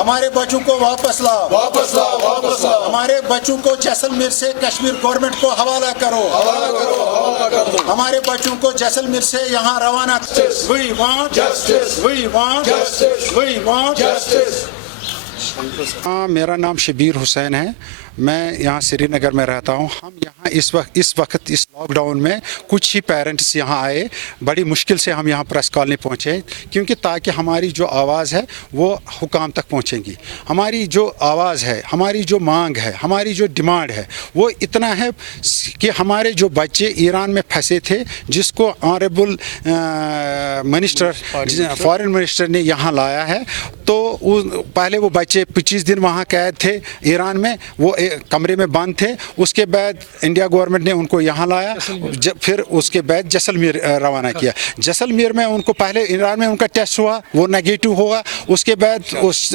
हमारे बच्चों को वापस लाओ, वापस लाओ, वापस लाओ, हमारे बच्चों को जैसलमेर से कश्मीर गवर्नमेंट को हवाला करो, हवाला करो, हवाला कर दो। हमारे बच्चों को जैसलमेर से यहाँ रवाना। We want Justice. we want Justice. we want Justice. हाँ, मेरा नाम शबीर हुसैन है। मैं यहाँ श्रीनगर में रहता हूँ। हम यहाँ इस वक्त इस लॉकडाउन में कुछ ही पेरेंट्स यहाँ आए। बड़ी मुश्किल से हम यहाँ प्रेस कॉलोनी पहुँचे, क्योंकि ताकि हमारी जो आवाज़ है वो हुकाम तक पहुँचेगी। हमारी जो आवाज़ है, हमारी जो मांग है, हमारी जो डिमांड है, वो इतना है कि हमारे जो बच्चे ईरान में फंसे थे, जिसको ऑनरेबल मिनिस्टर फॉरेन मिनिस्टर ने यहाँ लाया है, तो पहले वो बच्चे 25 दिन वहाँ कैद थे ईरान में, वो कमरे में बंद थे। उसके बाद इंडिया गवर्नमेंट ने उनको यहाँ लाया, फिर उसके बाद जैसलमेर रवाना किया। जैसलमेर में उनको पहले ईरान में उनका टेस्ट हुआ, वो नेगेटिव हुआ। उसके बाद उस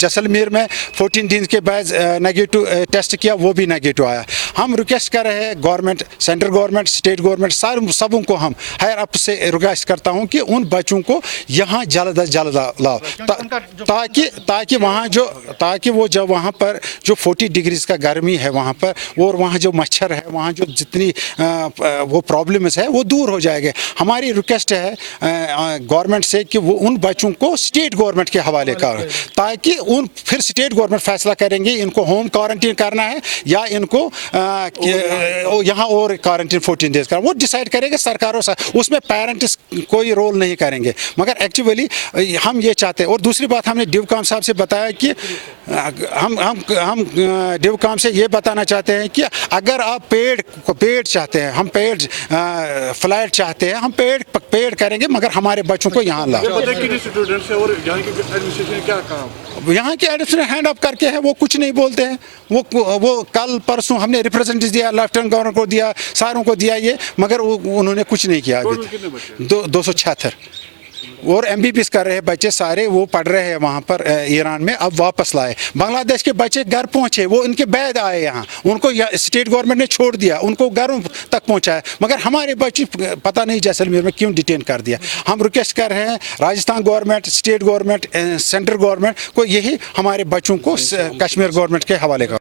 जैसलमेर में 14 दिन के बाद नेगेटिव टेस्ट किया, वो भी नेगेटिव आया। हम रिक्वेस्ट कर रहे हैं government, central government, state government, सबों को हम हायर अप से रिक्वेस्ट करता हूँ कि उन बच्चों को यहाँ जल्द अज जल्द लाओ, ताकि वहाँ जो वो जब वहाँ पर जो 40 डिग्रीज का गर्मी है वहाँ पर, और वहाँ जो मच्छर है, वहाँ जो जितनी वो प्रॉब्लम्स है वो दूर हो जाएंगे। हमारी रिक्वेस्ट है गवर्नमेंट से कि वो उन बच्चों को स्टेट गवर्नमेंट के हवाले करें, ताकि फिर स्टेट गवर्नमेंट फैसला करेंगे इनको होम क्वारंटीन करना है या इनको यहाँ और क्वारंटीन 14 डेज करना, वो डिसाइड करेंगे सरकारों से। उसमें पेरेंट्स कोई रोल नहीं करेंगे। मगर एक्चुअली हम ये चाहते हैं। और दूसरी बात, हमने डिवकॉम साहब से बताया कि हम डिवकॉम से ये बताना चाहते हैं कि अगर आप पेड़ चाहते हैं, हम पेड़ फ्लैट चाहते हैं, हम पेड़ करेंगे, मगर हमारे बच्चों को यहाँ लाओ। यहाँ के एडिशनल हैंड अप करके है, वो कुछ नहीं बोलते हैं। वो कल परसों हमने रिप्रेजेंटेटिव दिया, लेफ्टिनेंट गवर्नर को दिया, सारों को दिया ये, मगर उन्होंने कुछ नहीं किया अभी तक। 276 और MBBS कर रहे बच्चे सारे, वो पढ़ रहे हैं वहाँ पर ईरान में, अब वापस लाए। बांग्लादेश के बच्चे घर पहुँचे, वो इनके बाद आए यहाँ, उनको स्टेट गवर्नमेंट ने छोड़ दिया, उनको घरों तक पहुँचाया, मगर हमारे बच्चे पता नहीं जैसलमेर में क्यों डिटेन कर दिया। हम रिक्वेस्ट कर रहे हैं Rajasthan government, state government, central government को, यही हमारे बच्चों को कश्मीर गवर्नमेंट के हवाले का।